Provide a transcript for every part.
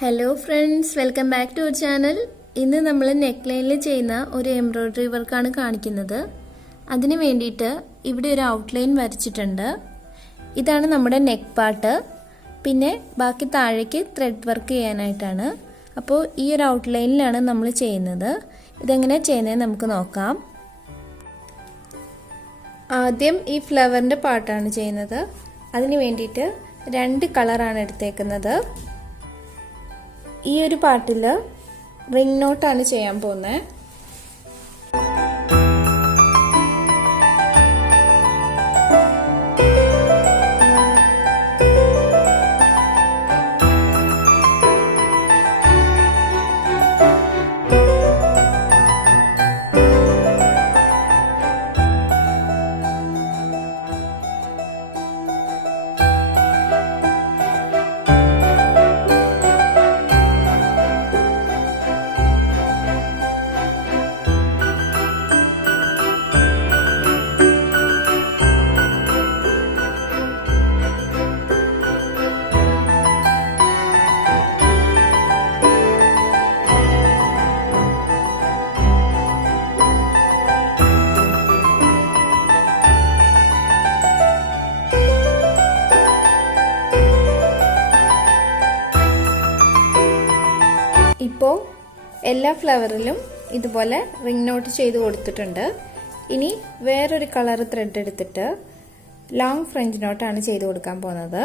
Hello friends, welcome back to our channel. ഇന്ന് നമ്മൾ neck ലൈനിൽ ചെയ്യുന്ന ഒരു എംബ്രോയ്ഡറി വർക്കാണ് കാണിക്കുന്നത്. അതിന് വേണ്ടിയിട്ട് ഇവിടെ ഒരു ഔട്ട്ലൈൻ വരച്ചിട്ടുണ്ട്. ഇതാണ് നമ്മുടെ നെക്ക് പാർട്ട്. പിന്നെ ബാക്കി താഴേക്ക് ത്രെഡ് വർക്ക് ചെയ്യാനായിട്ടാണ്. അപ്പോൾ ഈ ഒരു ഔട്ട്ലൈനിലാണ് നമ്മൾ ചെയ്യുന്നത്. ഇതെങ്ങനെ ചെയ്യുന്നത് നമുക്ക് നോക്കാം. ആദ്യം ഈ ഫ്ലവറിൻ്റെ പാർട്ടാണ് ചെയ്യുന്നത്. അതിന് വേണ്ടിയിട്ട് 2 കളറാണ് എടുത്തേക്കുന്നത്. ഈ ഒരു പാർട്ടിൽ റിംഗ് നോട്ടാണ് ചെയ്യാൻ പോകുന്നത്. ഇപ്പോൾ എല്ലാ ഫ്ലവറിലും ഇതുപോലെ റിംഗ് നോട്ട് ചെയ്ത് കൊടുത്തിട്ടുണ്ട്. ഇനി വേറൊരു കളർ ത്രെഡ് എടുത്തിട്ട് ലോങ് ഫ്രഞ്ച് നോട്ടാണ് ചെയ്ത് കൊടുക്കാൻ പോകുന്നത്.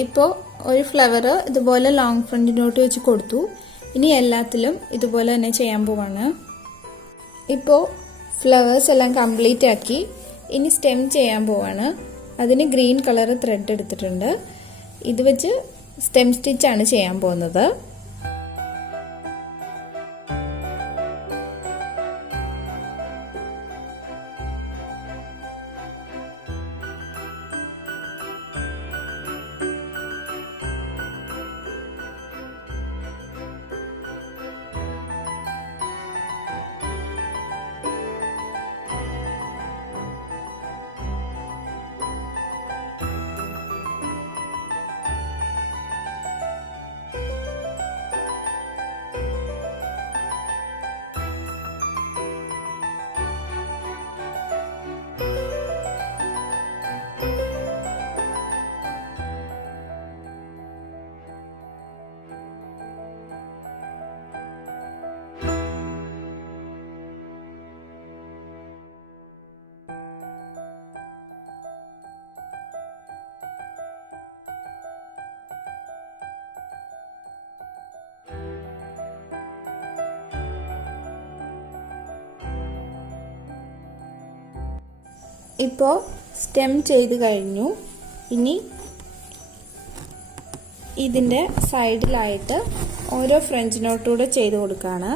ഇപ്പോൾ ഒരു ഫ്ലവർ ഇതുപോലെ ലോങ് ഫ്രണ്ട് നോട്ട് വെച്ച് കൊടുത്തു. ഇനി എല്ലാത്തിലും ഇതുപോലെ തന്നെ ചെയ്യാൻ പോവാണ്. ഇപ്പോൾ ഫ്ലവേഴ്സ് എല്ലാം കംപ്ലീറ്റ് ആക്കി. ഇനി സ്റ്റെം ചെയ്യാൻ പോവാണ്. അതിന് ഗ്രീൻ കളർ ത്രെഡ് എടുത്തിട്ടുണ്ട്. ഇത് വെച്ച് സ്റ്റെം സ്റ്റിച്ചാണ് ചെയ്യാൻ പോകുന്നത്. ഇപ്പോൾ സ്റ്റെം ചെയ്ത് കഴിഞ്ഞു. ഇനി ഇതിൻ്റെ സൈഡിലായിട്ട് ഓരോ ഫ്രഞ്ച് നോട്ടൂടെ ചെയ്ത് കൊടുക്കുകയാണ്.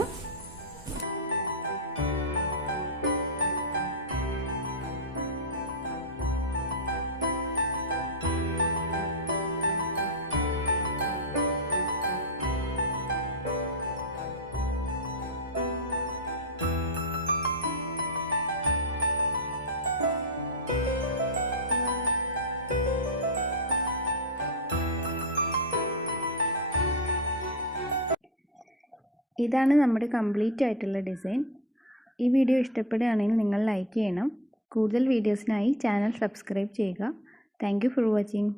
ഇതാണ് നമ്മുടെ കംപ്ലീറ്റ് ആയിട്ടുള്ള ഡിസൈൻ. ഈ വീഡിയോ ഇഷ്ടപ്പെടുകയാണെങ്കിൽ നിങ്ങൾ ലൈക്ക് ചെയ്യണം. കൂടുതൽ വീഡിയോസിനായി ചാനൽ സബ്സ്ക്രൈബ് ചെയ്യുക. Thank you for watching.